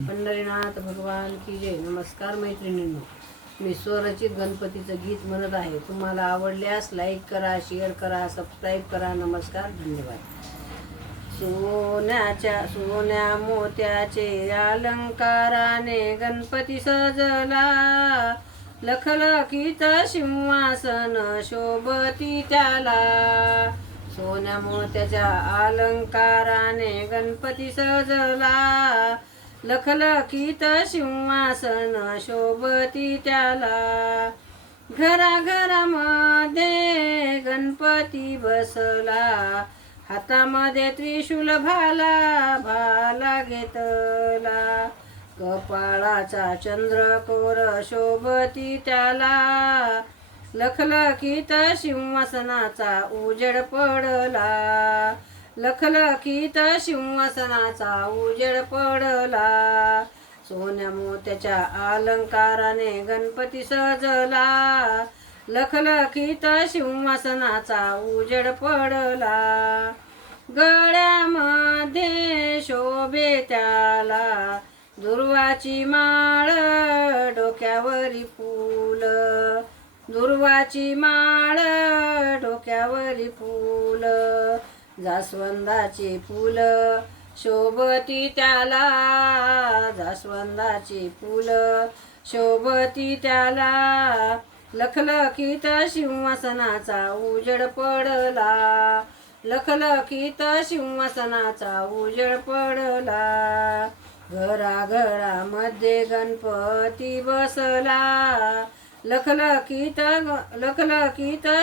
पंढरीनाथ भगवान की जय. नमस्कार मैत्रिणींनो, मी स्वरचित गणपतीचं गीत म्हणत आहे. तुम्हाला आवडल्यास लाईक करा, शेअर करा, सबस्क्राईब करा. नमस्कार, धन्यवाद. सोन्या मोत्याचे अलंकाराने गणपती सजला, लखलखीत सिंहासन शोभती त्याला. सोन्या मोत्याच्या अलंकाराने गणपती सजला, लखलखीत सिंहासन शोभती त्याला. घराघरामध्ये गणपती बसला, हातामध्ये त्रिशूल भाला घेतला. कपाळाचा चंद्रकोर शोभती त्याला, लखलखीत सिंहासनाचा उजेड पडला. लखलखीत सिंहासनाचा उजेड पडला. सोन्या मोत्याच्या अलंकाराने गणपती सजला, लखलखीत सिंहासनाचा उजेड पडला. गळ्यामध्ये शोभे त्याला दुर्वाची माळ, डोक्यावरी फूल. दुर्वाची माळ, डोक्यावरी फूल. जास्वंदाचे फूल शोभती त्याला, जास्वंदाचे फूल शोभती त्याला. लखलखीत सिंहासनाचा उजेड पडला, लखलखीत सिंहासनाचा उजेड पडला. घराघरामध्ये गणपती बसला, लखलखीत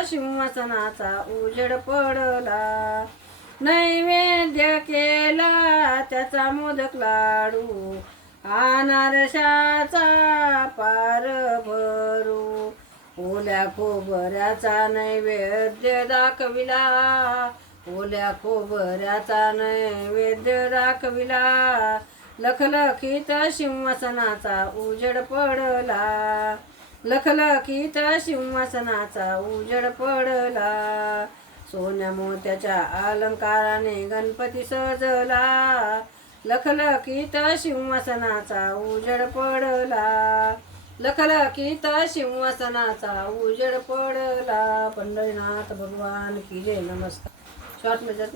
सिंहासनाचा उजेड पडला. नैवेद्य केला त्याचा मोदक लाडू, अनारशाचा पार भरू. ओल्या खोबऱ्याचा नैवेद्य दाखविला, ओल्या खोबऱ्याचा नैवेद्य दाखविला. लखलखीत सिंहासनाचा उजेड पडला, लखलखीत सिंहासनाचा उजेड पडला. सोन्या मोत्याच्या अलंकाराने गणपती सजला, लखलखीत सिंहासनाचा उजेड पडला. लखलखीत सिंहासनाचा उजेड पडला. पंढरीनाथ भगवान की जय. नमस्कार. शॉर्ट में जाते.